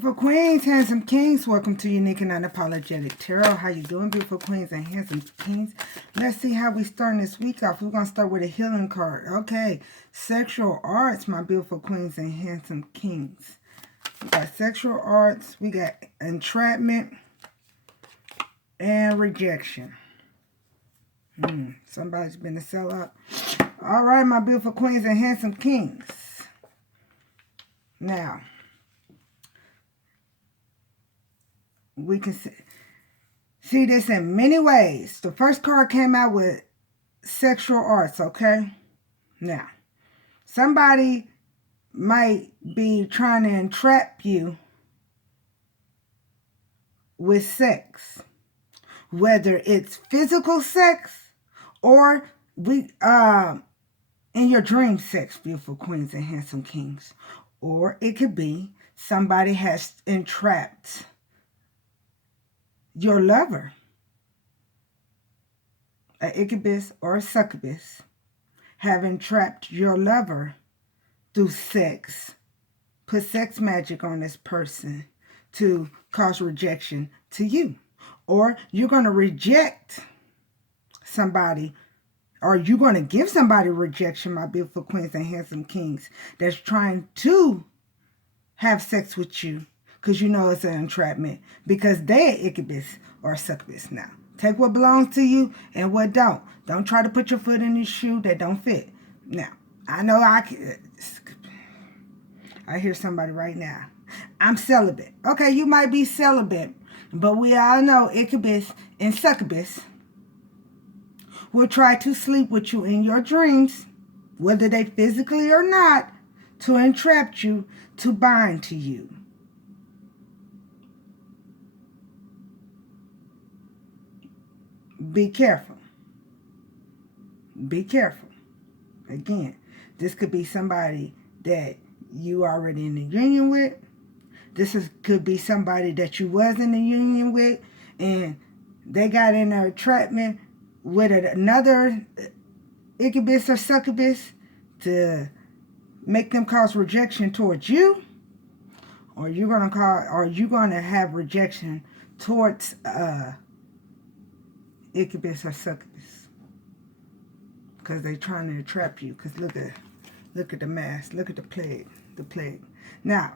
Beautiful queens, handsome kings, welcome to Unique and Unapologetic Tarot. How you doing, beautiful queens and handsome kings? Let's see how we starting this week off. We're going to start with a healing card. Okay, sexual arts, my beautiful queens and handsome kings. We got sexual arts, we got entrapment, and rejection. Somebody's been a sellout. All right, my beautiful queens and handsome kings. Now, we can see this in many ways. The first card came out with sexual arts, okay? Now, somebody might be trying to entrap you with sex. Whether it's physical sex or in your dream sex, beautiful queens and handsome kings. Or it could be somebody has entrapped your lover, an incubus or a succubus, have entrapped your lover through sex, put sex magic on this person to cause rejection to you. Or you're going to reject somebody, or you're going to give somebody rejection, my beautiful queens and handsome kings, that's trying to have sex with you. Because you know it's an entrapment. Because they're incubus or succubus now. Take what belongs to you and what don't. Don't try to put your foot in your shoe that don't fit. Now, I know I hear somebody right now. I'm celibate. Okay, you might be celibate. But we all know incubus and succubus will try to sleep with you in your dreams, whether they physically or not, to entrap you, to bind to you. Be careful. Be careful. Again, this could be somebody that you already in a union with. Could be somebody that you was in a union with, and they got in a entrapment with another incubus or succubus to make them cause rejection towards you, or you're gonna have rejection towards incubus or succubus, because they're trying to entrap you. Because look at the mask, look at the plague. Now,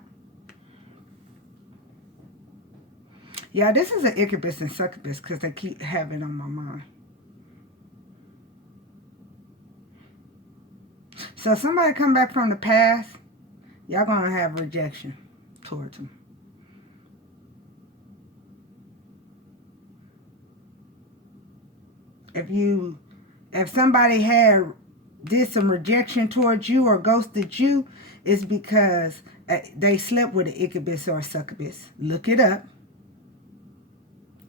yeah, this is an incubus and succubus because they keep having it on my mind. So somebody come back from the past, y'all gonna have rejection towards them. If somebody did some rejection towards you or ghosted you, it's because they slept with an incubus or a succubus. Look it up.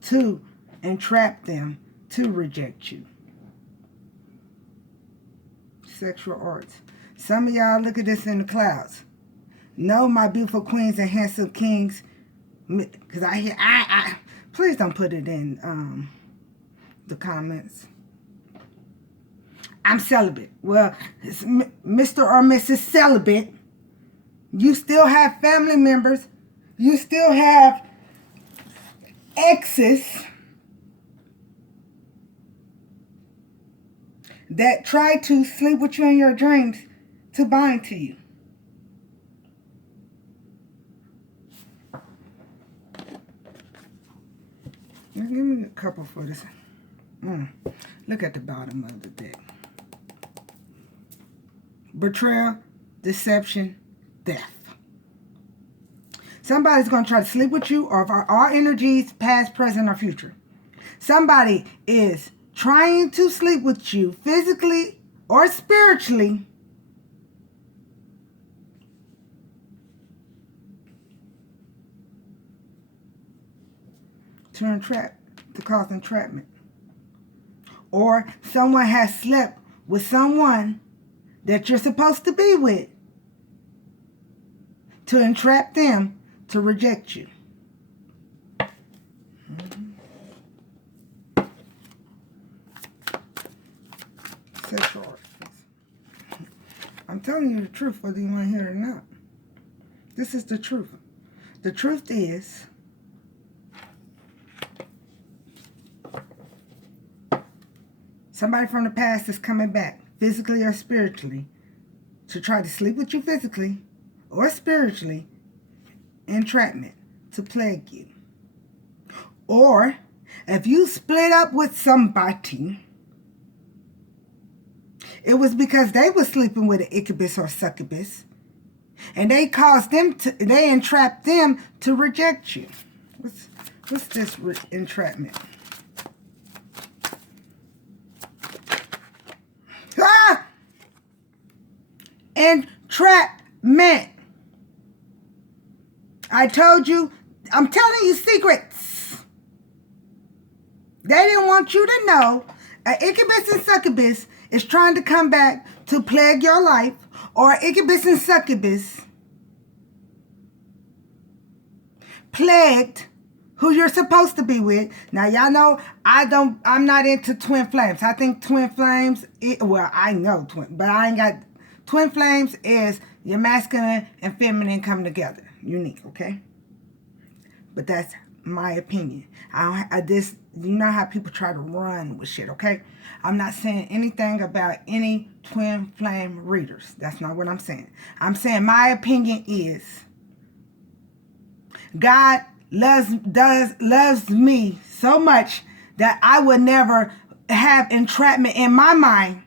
To entrap them to reject you. Sexual arts. Some of y'all look at this in the clouds. No, my beautiful queens and handsome kings, because I hear, please don't put it in the comments. I'm celibate. Well, it's Mr. or Mrs. Celibate. You still have family members. You still have exes that try to sleep with you in your dreams to bind to you. Now, give me a couple for this. Look at the bottom of the deck. Betrayal, deception, death. Somebody's going to try to sleep with you, or all energies, past, present, or future. Somebody is trying to sleep with you physically or spiritually to cause entrapment. Or someone has slept with someone that you're supposed to be with to entrap them to reject you. Sexual arts. I'm telling you the truth, whether you want to hear it or not. This is the truth. the truth is, somebody from the past is coming back, physically or spiritually, to try to sleep with you physically or spiritually, entrapment, to plague you. Or, if you split up with somebody, it was because they were sleeping with an incubus or succubus, and they entrapped them to reject you. What's this entrapment? Ah! Entrapment. I told you, I'm telling you secrets. They didn't want you to know an incubus and succubus is trying to come back to plague your life, or incubus and succubus plagued who you're supposed to be with. Now, y'all know I'm not into twin flames. I think twin flames, I know but I ain't got, twin flames is your masculine and feminine come together. Unique, okay? But that's my opinion. You know how people try to run with shit, okay? I'm not saying anything about any twin flame readers. That's not what I'm saying. I'm saying my opinion is God loves me so much that I would never have entrapment in my mind,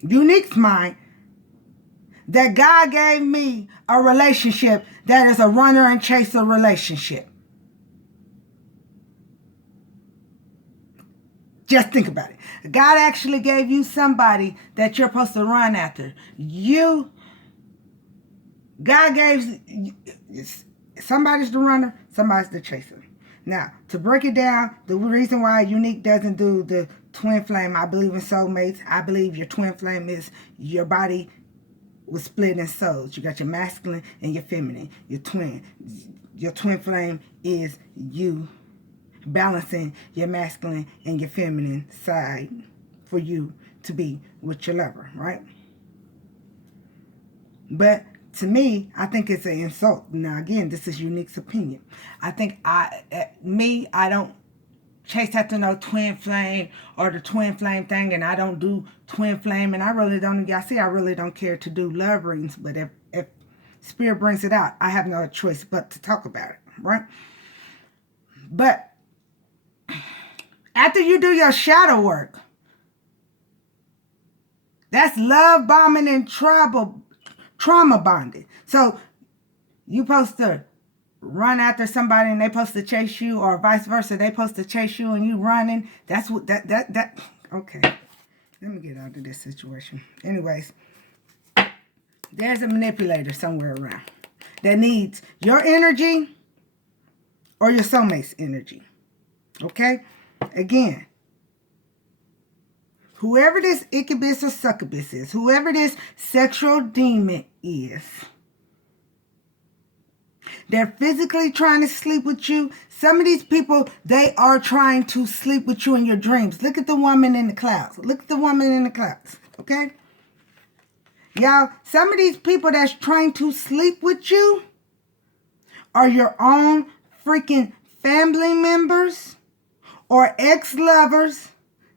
Unique's mind, that God gave me a relationship that is a runner and chaser relationship. Just think about it. God actually gave you somebody that you're supposed to run after. God gave somebody's the runner, somebody's the chaser. Now, to break it down, the reason why Unique doesn't do the twin flame, I believe in soulmates. I believe your twin flame is your body was split in souls. You got your masculine and your feminine, your twin. Your twin flame is you balancing your masculine and your feminine side for you to be with your lover, right? But to me, I think it's an insult. Now, again, this is Unique's opinion. I think I don't chase after no twin flame or the twin flame thing, and I don't do twin flame, and I really don't, y'all see, I really don't care to do love readings, but if Spirit brings it out, I have no choice but to talk about it, right? But after you do your shadow work, that's love bombing and trauma bonding. So you supposed to run after somebody and they supposed to chase you, or vice versa, they supposed to chase you and you running. That's what that okay. Let me get out of this situation. Anyways, there's a manipulator somewhere around that needs your energy or your soulmate's energy. Okay? Again, whoever this incubus or succubus is, whoever this sexual demon is, they're physically trying to sleep with you. Some of these people, they are trying to sleep with you in your dreams. Look at the woman in the clouds. Look at the woman in the clouds. Okay? Y'all, some of these people that's trying to sleep with you are your own freaking family members or ex-lovers.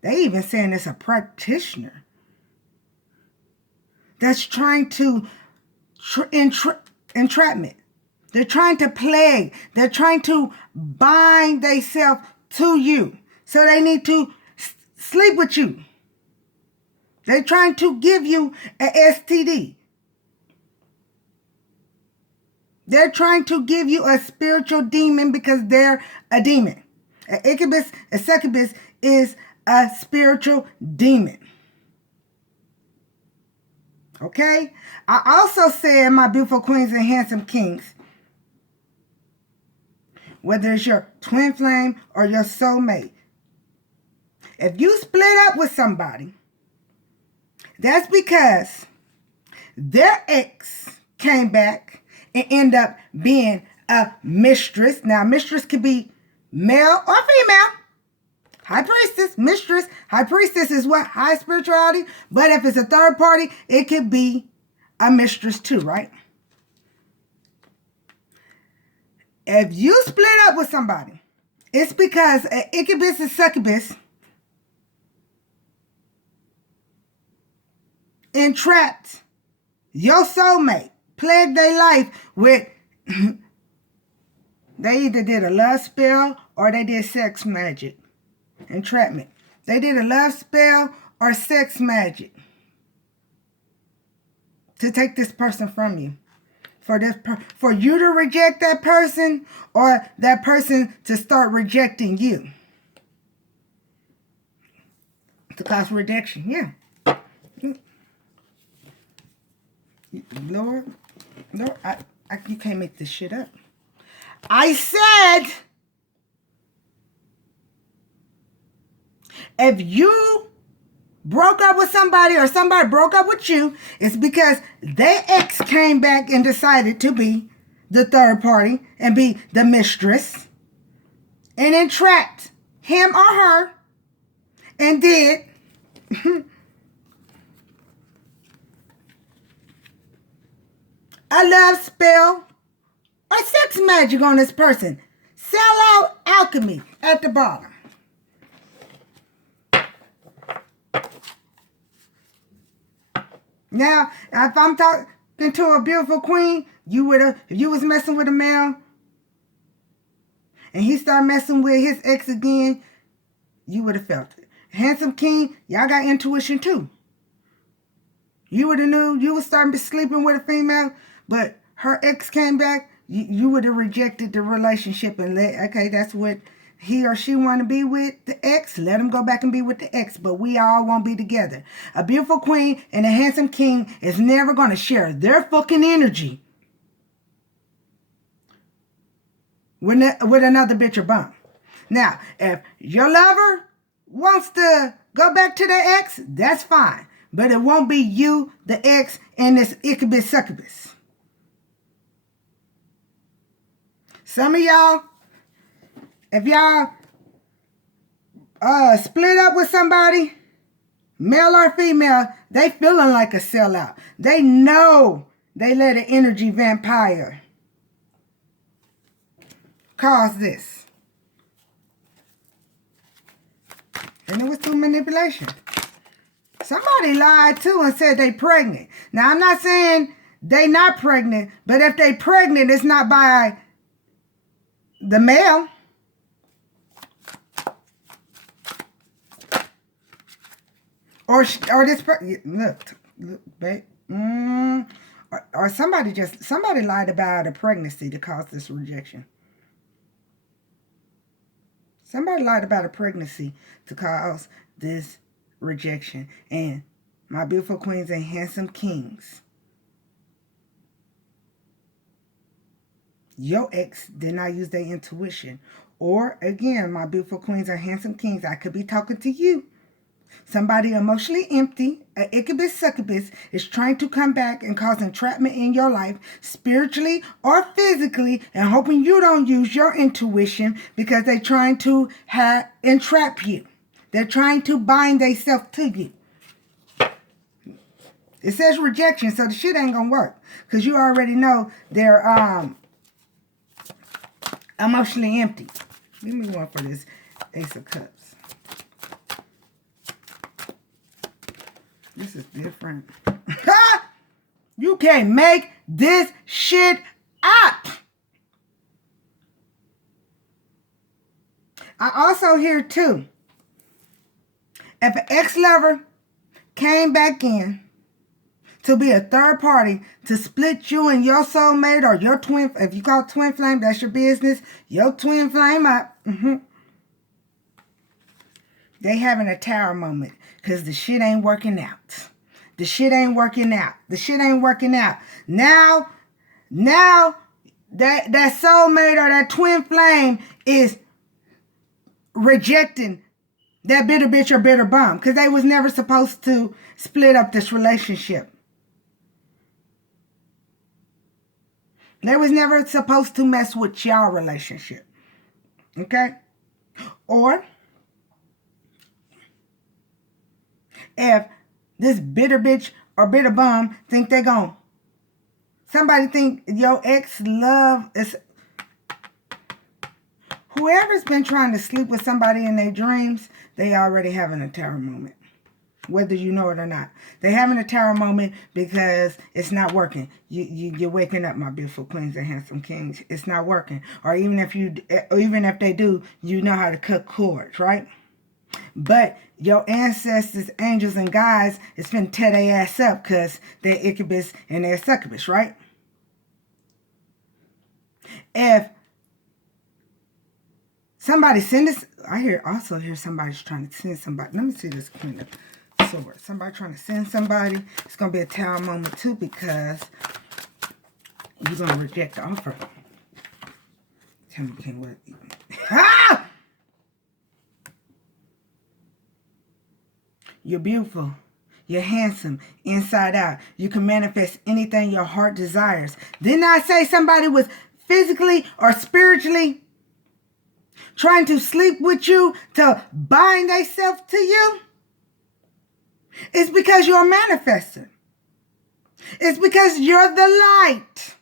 They even saying it's a practitioner that's trying to entrapment. They're trying to plague. They're trying to bind themselves to you. So they need to sleep with you. They're trying to give you an STD. They're trying to give you a spiritual demon because they're a demon. An incubus, a succubus is a spiritual demon. Okay? I also said, my beautiful queens and handsome kings, whether it's your twin flame or your soulmate, if you split up with somebody, that's because their ex came back and ended up being a mistress. Now, mistress could be male or female. High priestess, mistress. High priestess is what? High spirituality. But if it's a third party, it could be a mistress too, right? If you split up with somebody, it's because an incubus and succubus entrapped your soulmate, plagued their life with, they either did a love spell or they did sex magic. Entrapment. They did a love spell or sex magic to take this person from you. For you to reject that person, or that person to start rejecting you. To cause rejection, yeah. Lord, you can't make this shit up. I said, if you broke up with somebody or somebody broke up with you, it's because their ex came back and decided to be the third party and be the mistress and entrapped him or her and did a love spell or sex magic on this person. Sell out alchemy at the bottom. Now, if I'm talking to a beautiful queen, if you was messing with a male and he started messing with his ex again, you would have felt it. Handsome king, y'all got intuition too. You would have knew you was starting to be sleeping with a female, but her ex came back, you would have rejected the relationship and okay, that's what he or she want to be with the ex, let him go back and be with the ex, but we all won't be together. A beautiful queen and a handsome king is never going to share their fucking energy with another bitch or bum. Now, if your lover wants to go back to their ex, that's fine, but it won't be you, the ex, and this incubus succubus. Some of y'all, if y'all split up with somebody, male or female, they feeling like a sellout. They know they let an energy vampire cause this. And it was through manipulation. Somebody lied too and said they pregnant. Now, I'm not saying they not pregnant, but if they pregnant, it's not by the male. Or this look, babe. Or somebody lied about a pregnancy to cause this rejection. Somebody lied about a pregnancy to cause this rejection. And my beautiful queens and handsome kings, your ex did not use their intuition. Or again, my beautiful queens and handsome kings, I could be talking to you. Somebody emotionally empty, an incubus succubus, is trying to come back and cause entrapment in your life, spiritually or physically, and hoping you don't use your intuition because they're trying to entrap you. They're trying to bind themselves to you. It says rejection, so the shit ain't gonna work because you already know they're emotionally empty. Give me one for this Ace of Cups. This is different. You can't make this shit up. I also hear too, if an ex-lover came back in to be a third party to split you and your soulmate or your twin, if you call it twin flame, that's your business, your twin flame up. They having a tower moment because the shit ain't working out. The shit ain't working out. The shit ain't working out. Now that soulmate or that twin flame is rejecting that bitter bitch or bitter bum because they was never supposed to split up this relationship. They was never supposed to mess with y'all relationship. Okay? Or if this bitter bitch or bitter bum think they gon' somebody think your ex love is Whoever's been trying to sleep with somebody in their dreams, they already having a tower moment. Whether you know it or not. They're having a tower moment because it's not working. You're waking up, my beautiful queens and handsome kings. It's not working. Or even if they do, you know how to cut cords, right? But your ancestors, angels, and guides, it's been tear their ass up because they're incubus and they're succubus, right? If somebody send this, I also hear somebody's trying to send somebody. Let me see this queen of swords. Somebody trying to send somebody. It's going to be a tower moment too because you're going to reject the offer. Tell me, King, what? Ah! You're beautiful. You're handsome inside out. You can manifest anything your heart desires. Didn't I say somebody was physically or spiritually trying to sleep with you to bind themselves to you? It's because you're a manifester. It's because you're the light.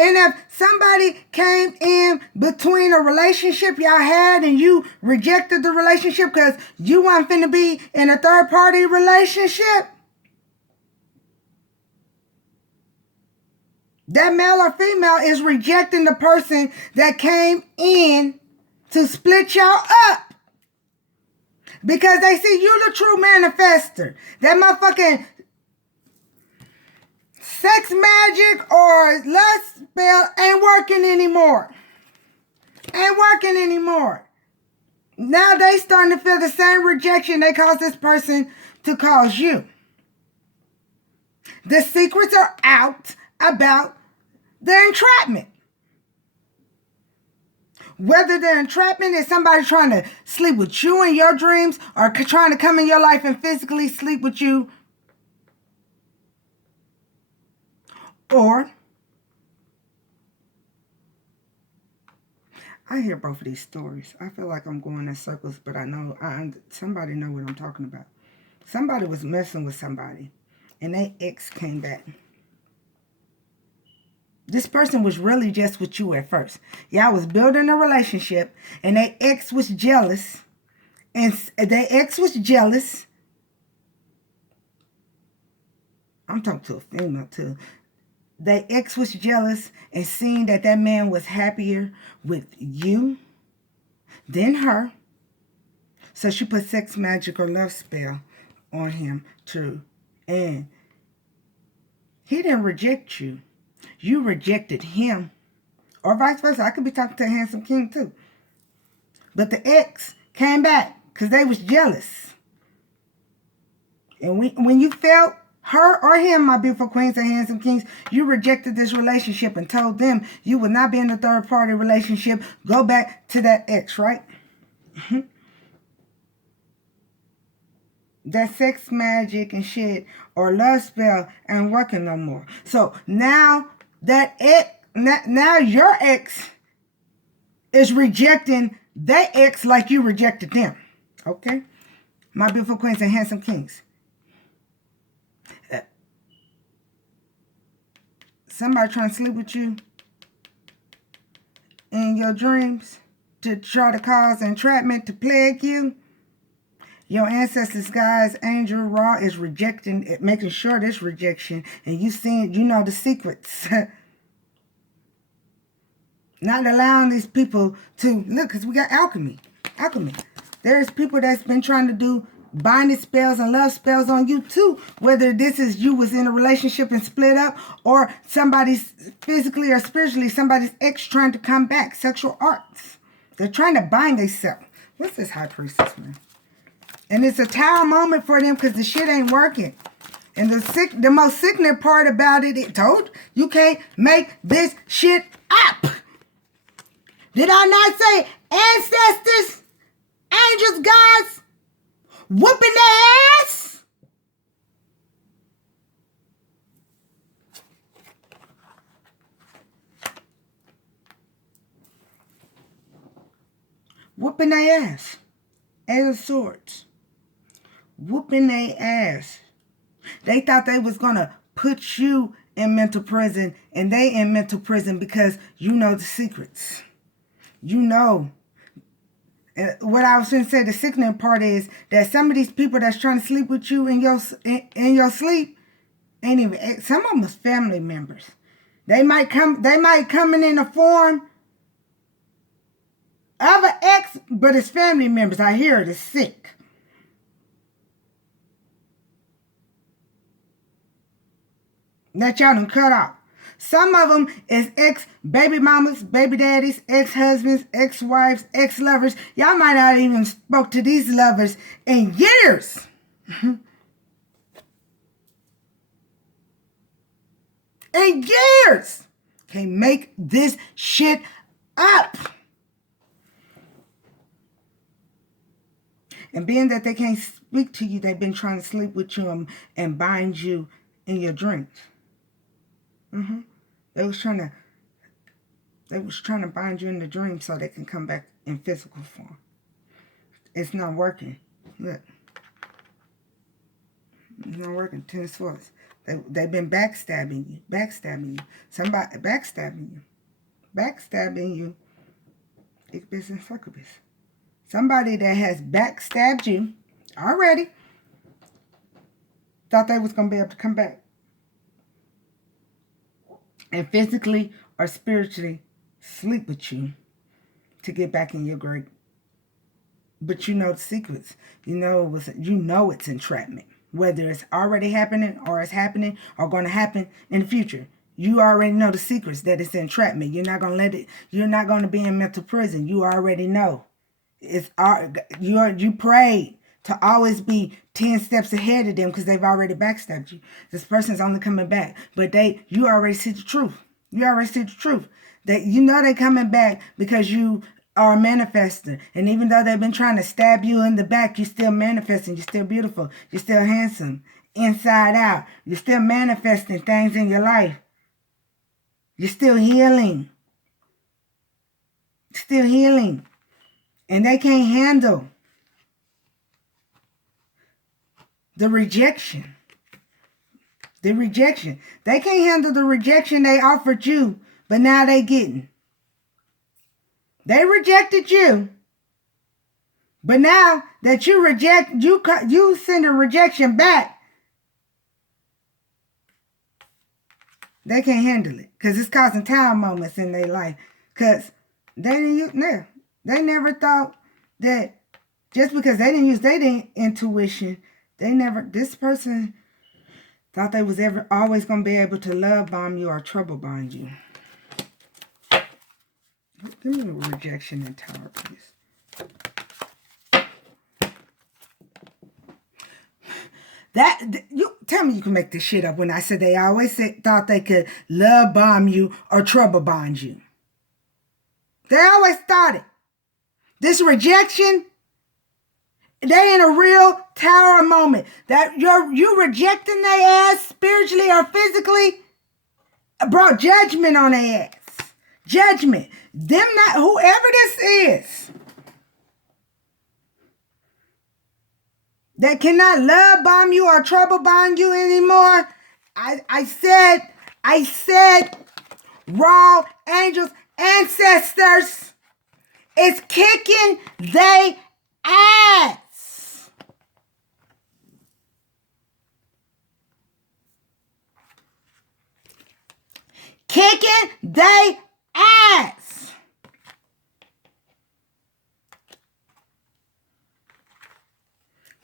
And if somebody came in between a relationship y'all had and you rejected the relationship because you weren't finna be in a third-party relationship, that male or female is rejecting the person that came in to split y'all up. Because they see you the true manifester. That motherfucking sex magic or lust spell ain't working anymore. Ain't working anymore. Now they starting to feel the same rejection they caused this person to cause you. The secrets are out about the entrapment. Whether the entrapment is somebody trying to sleep with you in your dreams or trying to come in your life and physically sleep with you, or I hear both of these stories. I feel like I'm going in circles, but I know somebody know what I'm talking about. Somebody was messing with somebody, and their ex came back. This person was really just with you at first. Y'all was building a relationship, and their ex was jealous. And their ex was jealous. I'm talking to a female too. Their ex was jealous and seeing that that man was happier with you than her. So she put sex magic or love spell on him too. And he didn't reject you. You rejected him. Or vice versa. I could be talking to a handsome king too. But the ex came back because they was jealous. And when you felt her or him, my beautiful queens and handsome kings, you rejected this relationship and told them you would not be in a third-party relationship. Go back to that ex, right? That sex magic and shit or love spell ain't working no more. So now that now your ex is rejecting that ex like you rejected them. Okay? My beautiful queens and handsome kings. Somebody trying to sleep with you in your dreams to try to cause entrapment to plague you. Your ancestors, guys, angel Ra is rejecting it, making sure this rejection, and you seeing, you know the secrets. Not allowing these people to look, because we got alchemy. Alchemy. There's people that's been trying to do binding spells and love spells on you too. Whether this is you was in a relationship and split up, or somebody's physically or spiritually, somebody's ex trying to come back. Sexual arts. They're trying to bind themselves. What's this high priestess, man? And it's a tower moment for them because the shit ain't working. And the most sickening part about it told you can't make this shit up. Did I not say ancestors, angels, gods, whooping their ass? Whooping their ass. Eight of Swords. Whooping their ass. They thought they was going to put you in mental prison, and they in mental prison because you know the secrets. You know. And what I was going to say, the sickening part is that some of these people that's trying to sleep with you in your sleep ain't even, some of them is family members. They might come in the form of an ex, but it's family members. I hear it is sick. That y'all done cut off. Some of them is ex-baby mamas, baby daddies, ex-husbands, ex-wives, ex-lovers. Y'all might not even spoke to these lovers in years. In years. Can't make this shit up. And being that they can't speak to you, they've been trying to sleep with you and bind you in your dreams. They was trying to bind you in the dream so they can come back in physical form. It's not working. Look. It's not working. Ten of Swords. They've been backstabbing you. Somebody backstabbing you. Ich bin in SKYPE. Somebody that has backstabbed you already thought they was going to be able to come back and physically or spiritually sleep with you to get back in your grave. But you know the secrets. You know it's entrapment. Whether it's already happening or it's happening or going to happen in the future. You already know the secrets that it's entrapment. You're not going to be in mental prison. You already know. You prayed to always be 10 steps ahead of them because they've already backstabbed you. This person's only coming back. But you already see the truth. You already see the truth. That you know they're coming back because you are a manifester. And even though they've been trying to stab you in the back, you're still manifesting. You're still beautiful. You're still handsome. Inside out. You're still manifesting things in your life. You're still healing. Still healing. And they can't handle the rejection. The rejection. They can't handle the rejection they offered you, but now they getting. They rejected you. But now that you send a rejection back, they can't handle it. Because it's causing time moments in their life. Because they never thought that just because they didn't use their intuition, this person thought they was always going to be able to love bomb you or trouble bind you. Give me a rejection and tower, please. You tell me you can make this shit up when I said they always thought they could love bomb you or trouble bind you. They always thought it. This rejection, they in a real tower moment. That you rejecting their ass spiritually or physically brought judgment on their ass. Judgment. Whoever this is that cannot love bomb you or trouble bind you anymore. I said raw angels, ancestors is kicking they ass. Kicking they ass.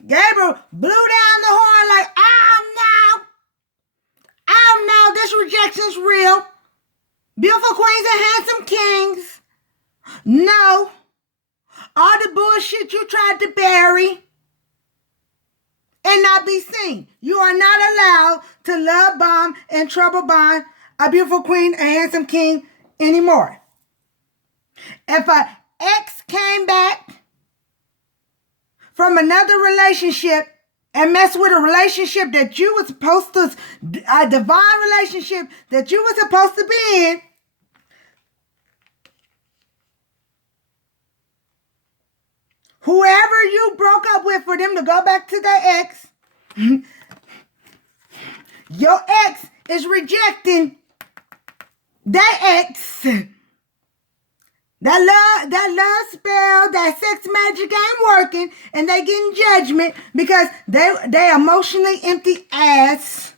Gabriel blew down the horn like, no, this rejection's real. Beautiful queens and handsome kings. No. All the bullshit you tried to bury and not be seen. You are not allowed to love bomb and trouble bind a beautiful queen and handsome king anymore. If an ex came back from another relationship and mess with a relationship that you were supposed to, a divine relationship that you were supposed to be in, whoever you broke up with for them to go back to their ex, Your ex is rejecting that ex. That love spell, that sex magic ain't working, and they getting judgment because they emotionally empty ass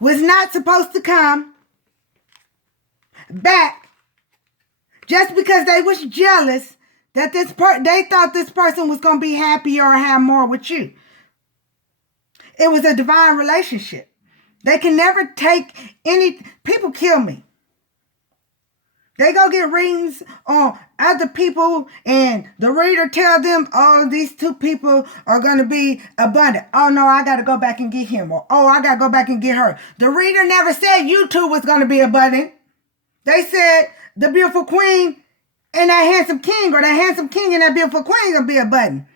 was not supposed to come back just because they was jealous that they thought this person was gonna be happier or have more with you. It was a divine relationship. They can never take any. People kill me. They go get readings on other people, and the reader tell them, oh, these two people are going to be abundant. Oh, no, I got to go back and get him. Or, oh, I got to go back and get her. The reader never said you two was going to be abundant. They said the beautiful queen and that handsome king, or that handsome king and that beautiful queen going to be abundant.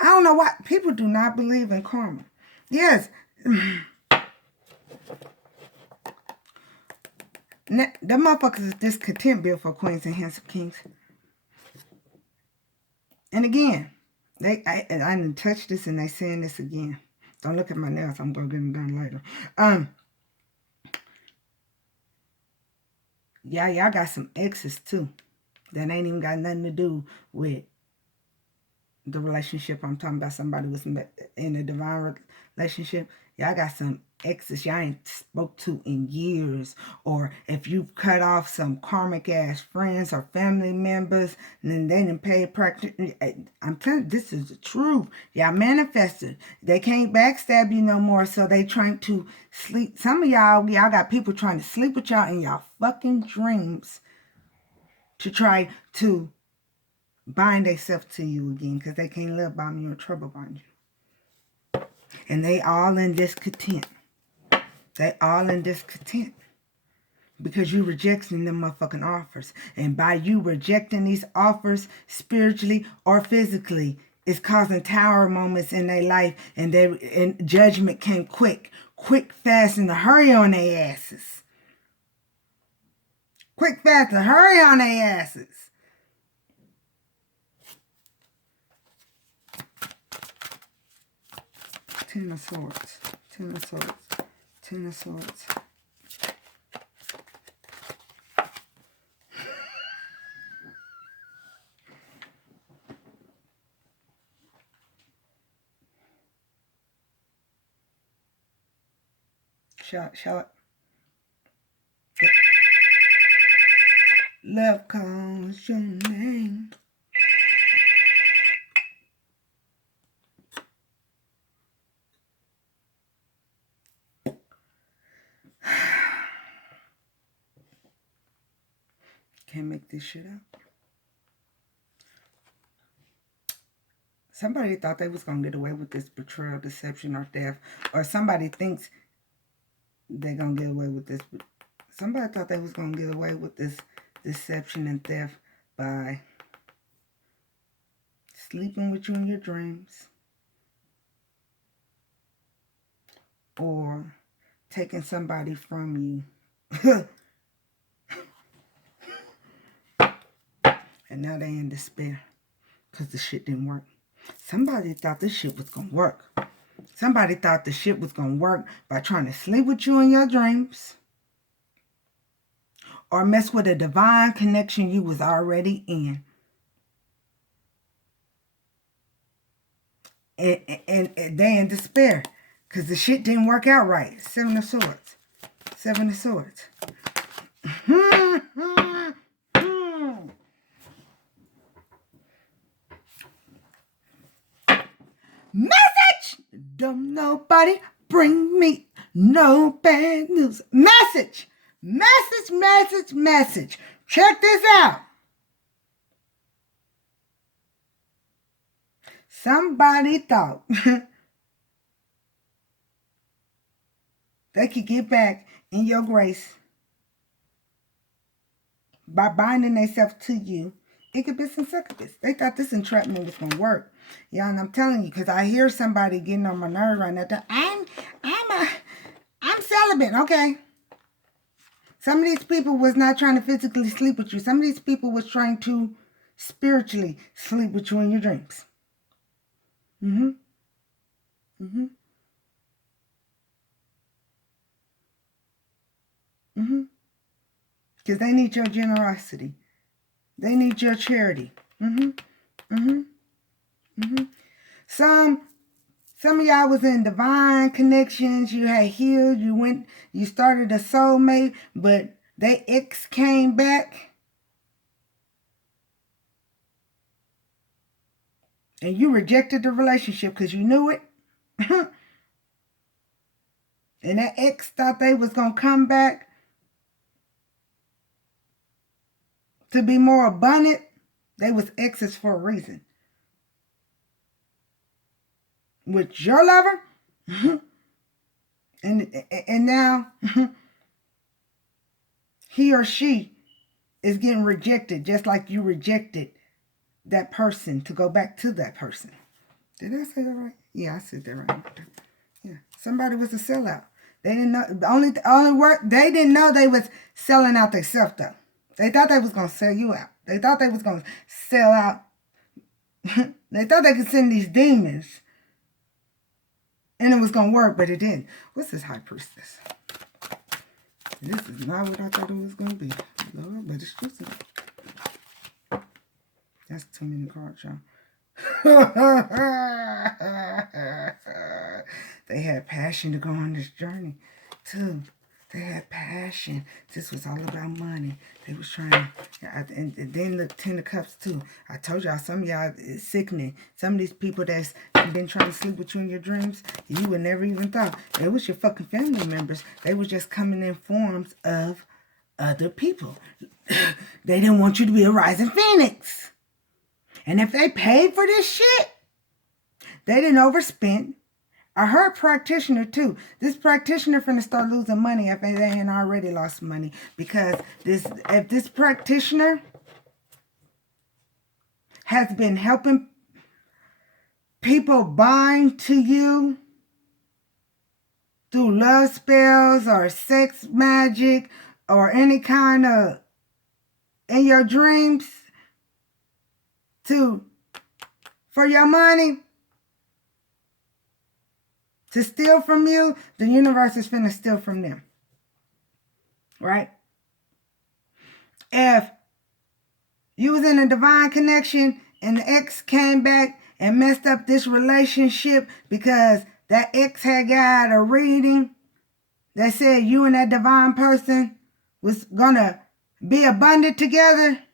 I don't know why. People do not believe in karma. Yes. The motherfuckers is discontent beautiful queens and handsome kings. And again, I didn't touch this and they saying this again. Don't look at my nails. I'm going to get them done later. Yeah, y'all got some exes too. That ain't even got nothing to do with the relationship I'm talking about. Somebody was in a divine relationship. Y'all got some exes y'all ain't spoke to in years. Or if you've cut off some karmic ass friends or family members, and then they didn't pay practice. I'm telling you, this is the truth. Y'all manifested. They can't backstab you no more, so they trying to sleep. Some of y'all got people trying to sleep with y'all in y'all fucking dreams to try to bind themselves to you again, because they can't live by you or trouble bind you. And they all in discontent. They all in discontent because you rejecting them motherfucking offers. And by you rejecting these offers spiritually or physically, it's causing tower moments in their life, and judgment came quick, fast, and to hurry on their asses. Quick, fast, and hurry on their asses. Ten of Swords. Ten of Swords. Ten of Swords. Shall it? Love calls your name. Can't make this shit up. Somebody thought they was going to get away with this betrayal, deception, or theft. Or somebody thinks they're going to get away with this. Somebody thought they was going to get away with this deception and theft by sleeping with you in your dreams. Or taking somebody from you. And now they in despair because the shit didn't work. Somebody thought this shit was going to work. Somebody thought the shit was going to work by trying to sleep with you in your dreams. Or mess with a divine connection you was already in. And they in despair because the shit didn't work out right. Seven of Swords. Seven of Swords. Message! Don't nobody bring me no bad news. Message! Message, message, message. Check this out. Somebody thought they could get back in your grace by binding themselves to you. Incubus and succubus. They thought this entrapment was going to work. Yeah, and I'm telling you, because I hear somebody getting on my nerves right now. I'm celibate, okay? Some of these people was not trying to physically sleep with you. Some of these people was trying to spiritually sleep with you in your dreams. Because they need your generosity. They need your charity. Some of y'all was in divine connections. You had healed. You started a soulmate, but they ex came back. And you rejected the relationship because you knew it. And that ex thought they was going to come back to be more abundant. They was exes for a reason. With your lover. And now he or she is getting rejected just like you rejected that person to go back to that person. Did I say that right? Yeah, I said that right. Yeah, somebody was a sellout. They didn't know. The only word they didn't know they was selling out themselves though. They thought they was gonna sell you out. They thought they was gonna sell out. They thought they could send these demons, and it was gonna work, but it didn't. What's this high priestess? This is not what I thought it was gonna be, Lord, but it's just. That's too many cards, y'all. They had passion to go on this journey, too. They had passion. This was all about money. They was trying, and then the Ten of Cups, too. I told y'all, some of y'all is sickening. Some of these people that's been trying to sleep with you in your dreams, you would never even thought. It was your fucking family members. They was just coming in forms of other people. They didn't want you to be a rising phoenix. And if they paid for this shit, they didn't overspend. I heard practitioner too. This practitioner finna start losing money if they ain't already lost money. Because if this practitioner has been helping people bind to you through love spells or sex magic or any kind of in your dreams for your money, to steal from you, the universe is finna steal from them. Right? If you was in a divine connection and the ex came back and messed up this relationship because that ex had got a reading that said you and that divine person was gonna be abundant together,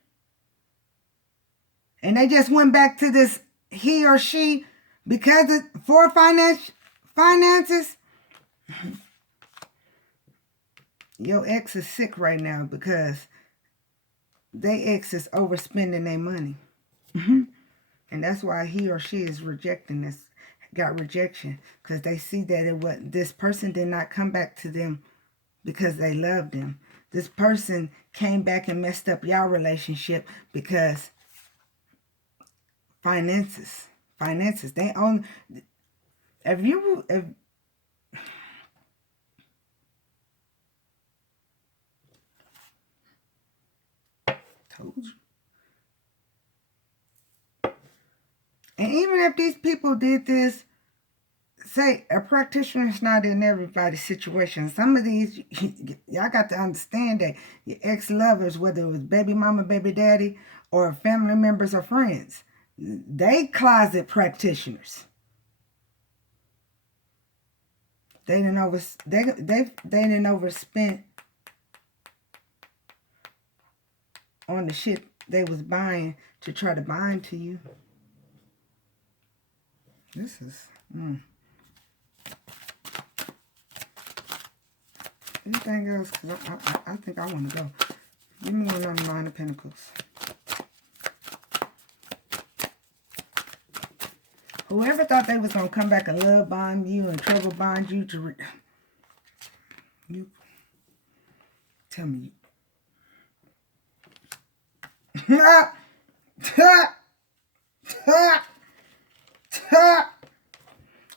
and they just went back to this he or she because for finances. Your ex is sick right now because they ex is overspending their money. And that's why he or she is rejecting this, got rejection, because they see that this person did not come back to them because they loved them. This person came back and messed up y'all relationship because finances. They own. If told you. And even if these people did this, say a practitioner is not in everybody's situation. Some of these, y'all got to understand that your ex-lovers, whether it was baby mama, baby daddy, or family members or friends, they closet practitioners. They didn't overspend on the shit they was buying to try to bind to you. This is anything else? Because I think I want to go. Give me one on the Nine of Pentacles. Whoever thought they was going to come back and love bond you and trouble bond you to... You tell me. I'm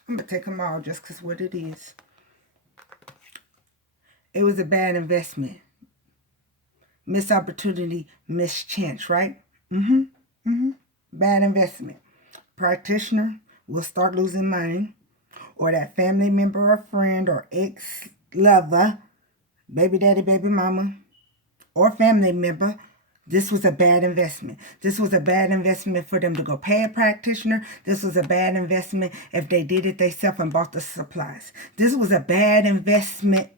going to take them all just because what it is. It was a bad investment. Missed opportunity, missed chance, right? Bad investment. Practitioner will start losing money, or that family member or friend or ex-lover, baby daddy, baby mama, or family member, this was a bad investment. This was a bad investment for them to go pay a practitioner. This was a bad investment if they did it themselves and bought the supplies. This was a bad investment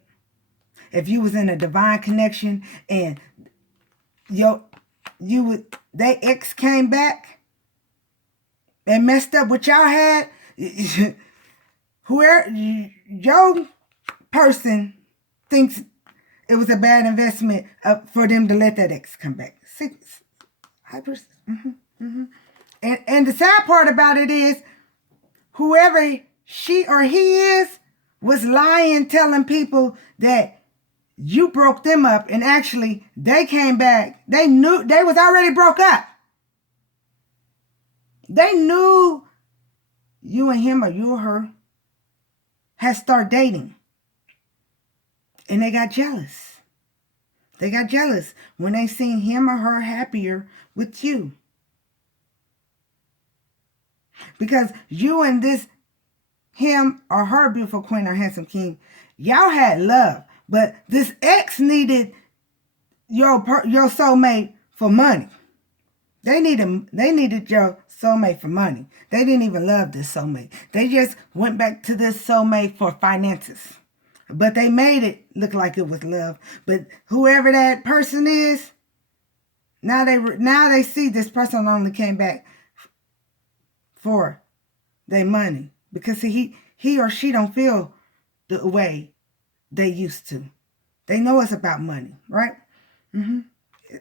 if you was in a divine connection and they ex came back and messed up what y'all had. Whoever your person thinks it was a bad investment for them to let that ex come back. And the sad part about it is, whoever she or he is was lying, telling people that you broke them up, and actually they came back. They knew they was already broke up. They knew you and him or you or her had started dating. And they got jealous. They got jealous when they seen him or her happier with you. Because you and this him or her beautiful queen or handsome king, y'all had love. But this ex needed your soulmate for money. They needed your soulmate for money. They didn't even love this soulmate. They just went back to this soulmate for finances. But they made it look like it was love. But whoever that person is, now they see this person only came back for their money. Because he or she don't feel the way they used to. They know it's about money, right? And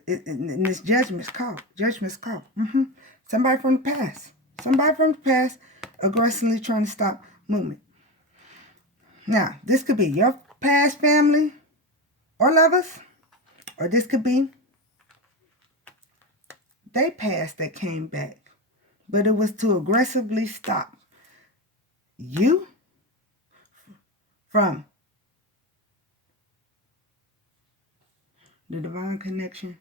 it's judgment's call. Judgment's call. Somebody from the past. Somebody from the past aggressively trying to stop movement. Now, this could be your past family or lovers, or this could be they past that came back, but it was to aggressively stop you from the divine connection.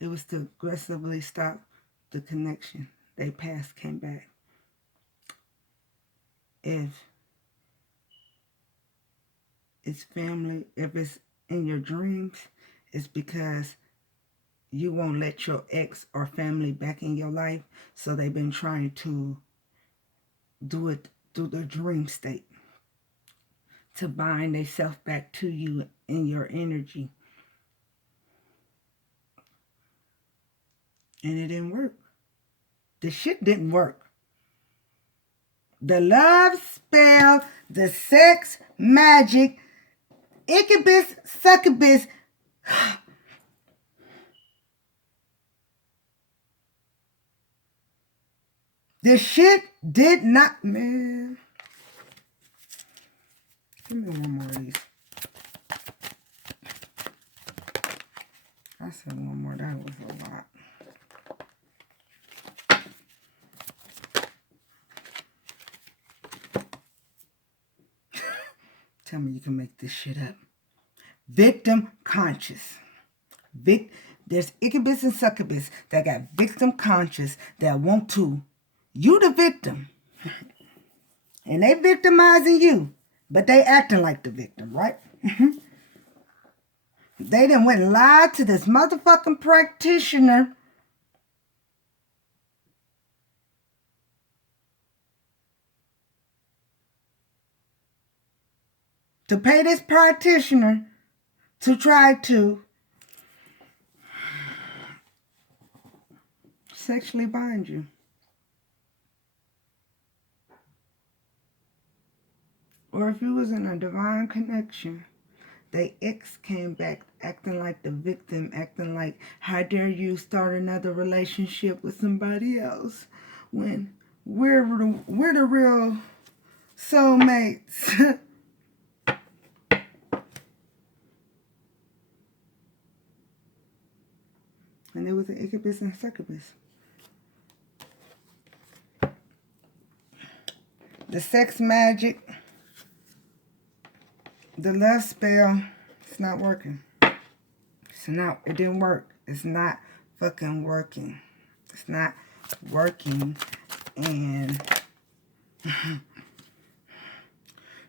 It was to aggressively stop the connection. They past came back. If it's family, if it's in your dreams, it's because you won't let your ex or family back in your life. So they've been trying to do it through the dream state to bind themselves back to you in your energy. And it didn't work. The shit didn't work. The love spell, the sex magic, incubus, succubus. The shit did not, man. Give me one more of these. I said one more, that was a lot. Tell me you can make this shit up. Victim conscious. There's incubus and succubus that got victim conscious that want to. You the victim. And they victimizing you. But they acting like the victim, right? They done went and lied to this motherfucking practitioner. To pay this practitioner to try to sexually bind you. Or if you was in a divine connection, the ex came back acting like the victim, acting like, how dare you start another relationship with somebody else when we're the real soulmates. And it was an incubus and succubus. The sex magic, the love spell, it's not working. It didn't work. It's not fucking working. It's not working. And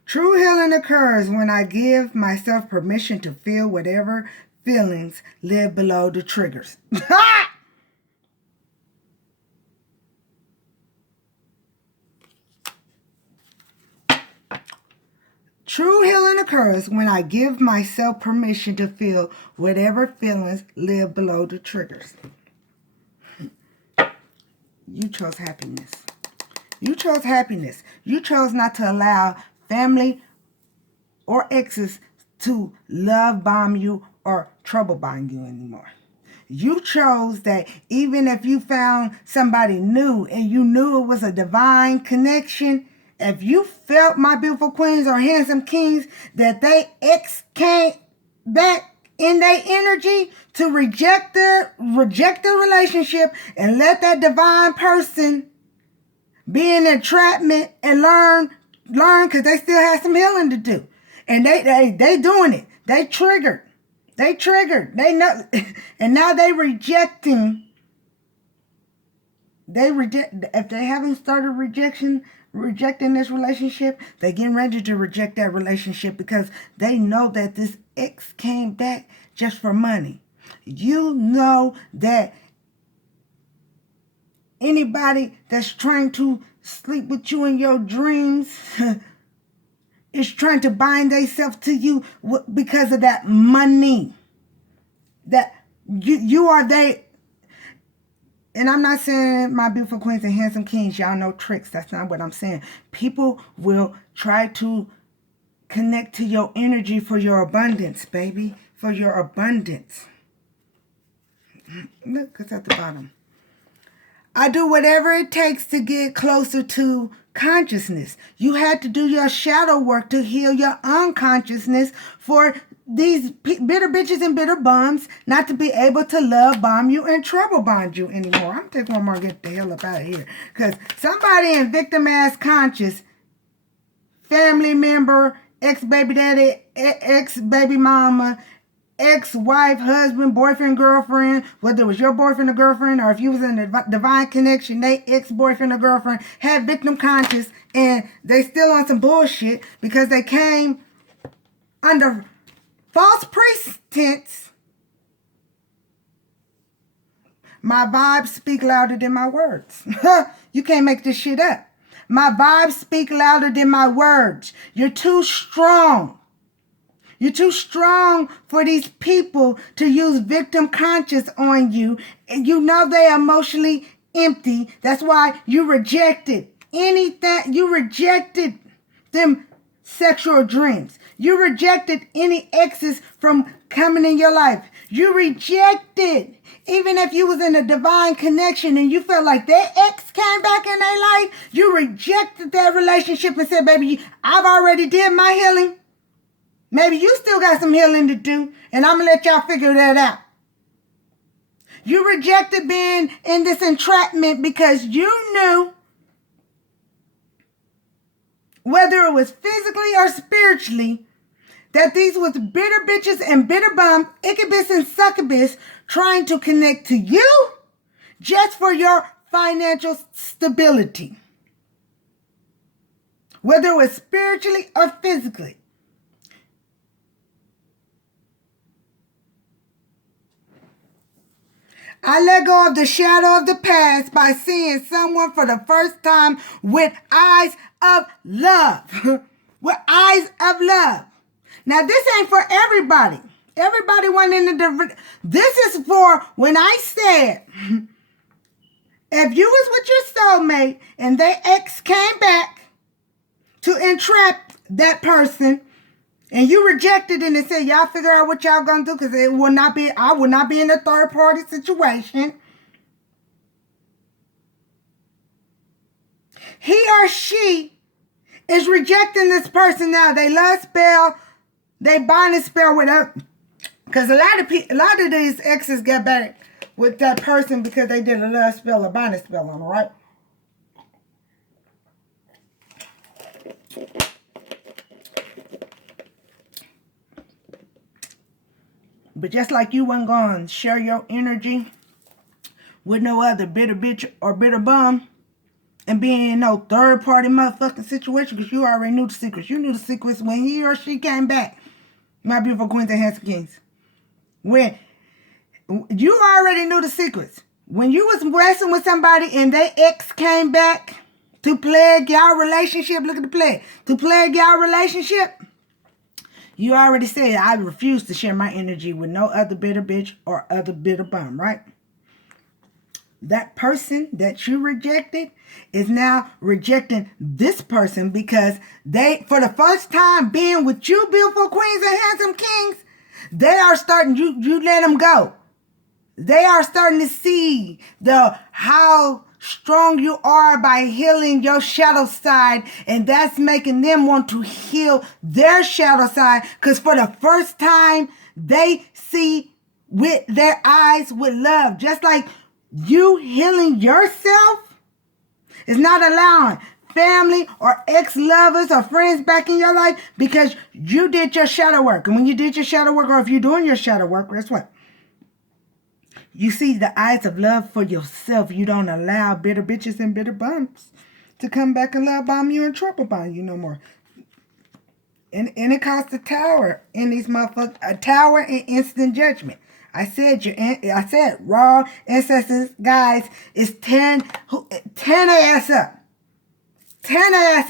true healing occurs when I give myself permission to feel whatever feelings live below the triggers. True healing occurs when I give myself permission to feel whatever feelings live below the triggers. You chose happiness. You chose happiness. You chose not to allow family or exes to love bomb you or trouble bomb you anymore. You chose that even if you found somebody new and you knew it was a divine connection, if you felt, my beautiful queens or handsome kings, that they ex came back in their energy to reject the relationship and let that divine person be in entrapment and learn because they still have some healing to do. And they doing it. They triggered. They know, and now they rejecting. If they haven't started rejecting this relationship, they're getting ready to reject that relationship because they know that this ex came back just for money. You know that anybody that's trying to sleep with you in your dreams is trying to bind themselves to you because of that money. That you are they. And I'm not saying, my beautiful queens and handsome kings, y'all know tricks. That's not what I'm saying. People will try to connect to your energy for your abundance, baby. For your abundance. Look, it's at the bottom. I do whatever it takes to get closer to consciousness. You had to do your shadow work to heal your unconsciousness for these bitter bitches and bitter bums not to be able to love bomb you and trouble bomb you anymore. I'm going to take one more and get the hell up out of here. Because somebody in victim ass conscious, family member, ex-baby daddy, ex-baby mama, ex-wife, husband, boyfriend, girlfriend, whether it was your boyfriend or girlfriend, or if you was in a divine connection, they ex-boyfriend or girlfriend had victim conscious and they still on some bullshit because they came under false pretense. My vibes speak louder than my words. You can't make this shit up. My vibes speak louder than my words. You're too strong. You're too strong for these people to use victim conscious on you. And you know they're emotionally empty. That's why you rejected anything. You rejected them sexual dreams. You rejected any exes from coming in your life. You rejected, even if you was in a divine connection and you felt like their ex came back in their life, you rejected that relationship and said, baby, I've already did my healing. Maybe you still got some healing to do, and I'm going to let y'all figure that out. You rejected being in this entrapment because you knew, whether it was physically or spiritually, that these was bitter bitches and bitter bum, incubus and succubus trying to connect to you just for your financial stability. Whether it was spiritually or physically. I let go of the shadow of the past by seeing someone for the first time with eyes of love. With eyes of love. Now, this ain't for everybody. Everybody went in the... This is for when I said, if you was with your soulmate and their ex came back to entrap that person, and you rejected it and said, y'all figure out what y'all gonna do because it will not be, I will not be in a third party situation. He or she is rejecting this person now. They love spell, they bind and spell with her. Because a lot of these exes get back with that person because they did a love spell or bind and spell on them, right? But just like you wasn't going to share your energy with no other bitter bitch or bitter bum and being in no third party motherfucking situation because you already knew the secrets. You knew the secrets when he or she came back. My beautiful queens and handsome kings. When you already knew the secrets. When you was wrestling with somebody and their ex came back to plague y'all relationship, look at the plague, to plague y'all relationship, you already said, I refuse to share my energy with no other bitter bitch or other bitter bum, right? That person that you rejected is now rejecting this person because they, for the first time being with you, beautiful queens and handsome kings, they are starting, you let them go. They are starting to see how strong you are by healing your shadow side, and that's making them want to heal their shadow side, because for the first time they see with their eyes with love. Just like you healing yourself is not allowing family or ex-lovers or friends back in your life because you did your shadow work. And when you did your shadow work, or if you're doing your shadow work, guess what? You see the eyes of love for yourself. You don't allow bitter bitches and bitter bumps to come back and love bomb you and trouble bomb you no more. And it costs a tower in these motherfuckers. A tower and instant judgment. I said raw ancestors, guys, is 10 ass up. 10 ass